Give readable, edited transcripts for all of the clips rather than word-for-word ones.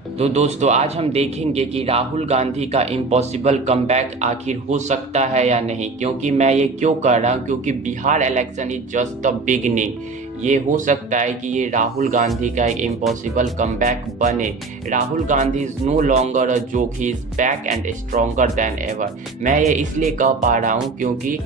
तो दोस्तों आज हम देखेंगे कि राहुल गांधी का इम्पॉसिबल कमबैक आखिर हो सकता है या नहीं। क्योंकि मैं ये क्यों कर रहा हूँ, क्योंकि Bihar election is just the beginning. ये हो सकता है कि ये राहुल गांधी का एक इम्पॉसिबल कमबैक बने। Rahul Gandhi is no longer a joke, he is back and stronger than ever. मैं ये इसलिए कह पा रहा हूँ क्योंकि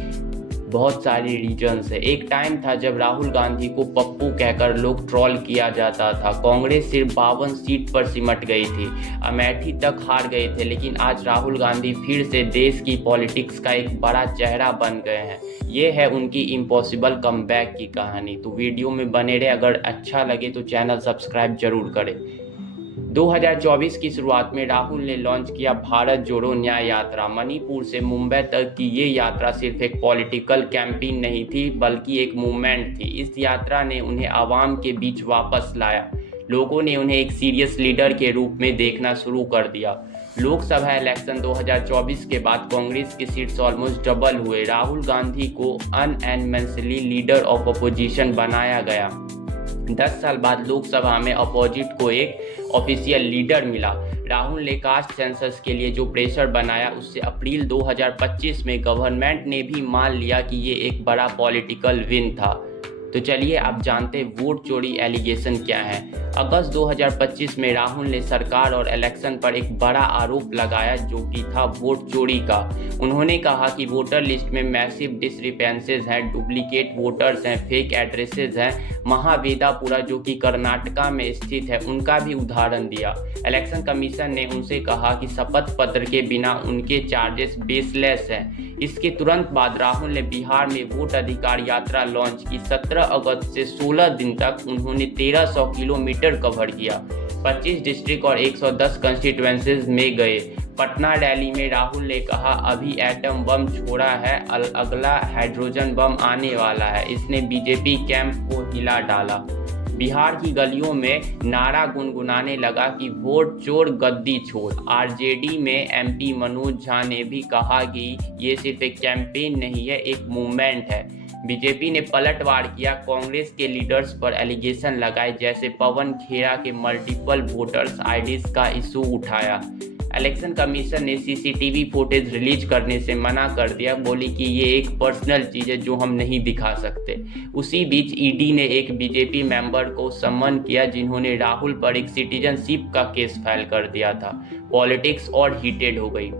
बहुत सारे रीजंस है। एक टाइम था जब राहुल गांधी को पप्पू कहकर लोग ट्रोल किया जाता था। कांग्रेस सिर्फ 52 सीट पर सिमट गई थी, अमेठी तक हार गए थे, लेकिन आज राहुल गांधी फिर से देश की पॉलिटिक्स का एक बड़ा चेहरा बन गए हैं। ये है उनकी इम्पॉसिबल कमबैक की कहानी। तो वीडियो में बने रहे। अगर अच्छा लगे तो चैनल सब्सक्राइब जरूर करें। 2024 की शुरुआत में राहुल ने लॉन्च किया भारत जोड़ो न्याय यात्रा। मणिपुर से मुंबई तक की ये यात्रा सिर्फ एक पॉलिटिकल कैंपेन नहीं थी, बल्कि एक मूवमेंट थी। इस यात्रा ने उन्हें आवाम के बीच वापस लाया। लोगों ने उन्हें एक सीरियस लीडर के रूप में देखना शुरू कर दिया। लोकसभा इलेक्शन 2024 के बाद कांग्रेस की सीट्स ऑलमोस्ट डबल हुए। राहुल गांधी को अनएनमेंसली लीडर ऑफ अपोजिशन बनाया गया। 10 साल बाद लोकसभा में अपोजिट को एक ऑफिशियल लीडर मिला। राहुल ने कास्ट सेंसस के लिए जो प्रेशर बनाया, उससे अप्रैल 2025 में गवर्नमेंट ने भी मान लिया कि ये एक बड़ा पॉलिटिकल विन था। तो चलिए आप जानते हैं वोट चोरी एलिगेशन क्या है। अगस्त 2025 में राहुल ने सरकार और इलेक्शन पर एक बड़ा आरोप लगाया, जो कि था वोट चोरी का। उन्होंने कहा कि वोटर लिस्ट में मैसिव डिसक्रिपेंसीज हैं, डुप्लीकेट वोटर्स हैं, फेक एड्रेसेस हैं। महावेदापुरा जो कि कर्नाटका में स्थित है, उनका भी उदाहरण दिया। इलेक्शन कमीशन ने उनसे कहा कि शपथ पत्र के बिना उनके चार्जेस बेसलेस हैं। इसके तुरंत बाद राहुल ने बिहार में वोट अधिकार यात्रा लॉन्च की। 17 अगस्त से 16 दिन तक उन्होंने 1300 किलोमीटर कवर किया, 25 डिस्ट्रिक्ट और 110 कंस्टिट्यूएंसीज में गए। पटना रैली में राहुल ने कहा, अभी एटम बम छोड़ा है, अगला हाइड्रोजन बम आने वाला है। इसने बीजेपी कैंप को हिला डाला। बिहार की गलियों में नारा गुनगुनाने लगा कि वोट चोर गद्दी छोड़। आरजेडी में एमपी मनोज झा ने भी कहा कि ये सिर्फ एक कैंपेन नहीं है, एक मूवमेंट है। बीजेपी ने पलटवार किया, कांग्रेस के लीडर्स पर एलिगेशन लगाए, जैसे पवन खेरा के मल्टीपल वोटर्स आईडीज का इशू उठाया। इलेक्शन कमीशन ने सीसीटीवी फुटेज रिलीज करने से मना कर दिया, बोली कि ये एक पर्सनल चीज़ है जो हम नहीं दिखा सकते। उसी बीच ईडी ने एक बीजेपी मेंबर को समन किया, जिन्होंने राहुल पर एक सिटीजनशिप का केस फाइल कर दिया था। पॉलिटिक्स और हीटेड हो गई।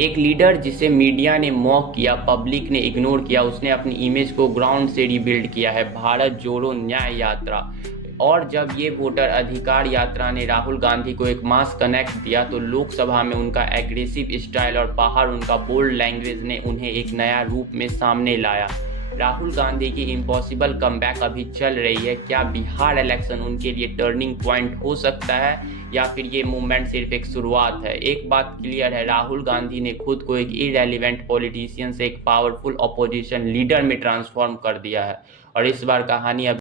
एक लीडर जिसे मीडिया ने मॉक किया, पब्लिक ने इग्नोर किया, उसने अपनी इमेज को ग्राउंड से रिबिल्ड किया है। भारत जोड़ो न्याय यात्रा। और जब ये वोटर अधिकार यात्रा ने राहुल गांधी को एक मास कनेक्ट दिया, तो लोकसभा में उनका एग्रेसिव स्टाइल और बाहर उनका बोल्ड लैंग्वेज ने उन्हें एक नया रूप में सामने लाया। राहुल गांधी की इम्पॉसिबल कमबैक अभी चल रही है। क्या बिहार इलेक्शन उनके लिए टर्निंग पॉइंट हो सकता है, या फिर ये मूवमेंट सिर्फ एक शुरुआत है? एक बात क्लियर है, राहुल गांधी ने खुद को एक इरेलीवेंट पॉलिटिशियन से एक पावरफुल अपोजिशन लीडर में ट्रांसफॉर्म कर दिया है। और इस बार कहानी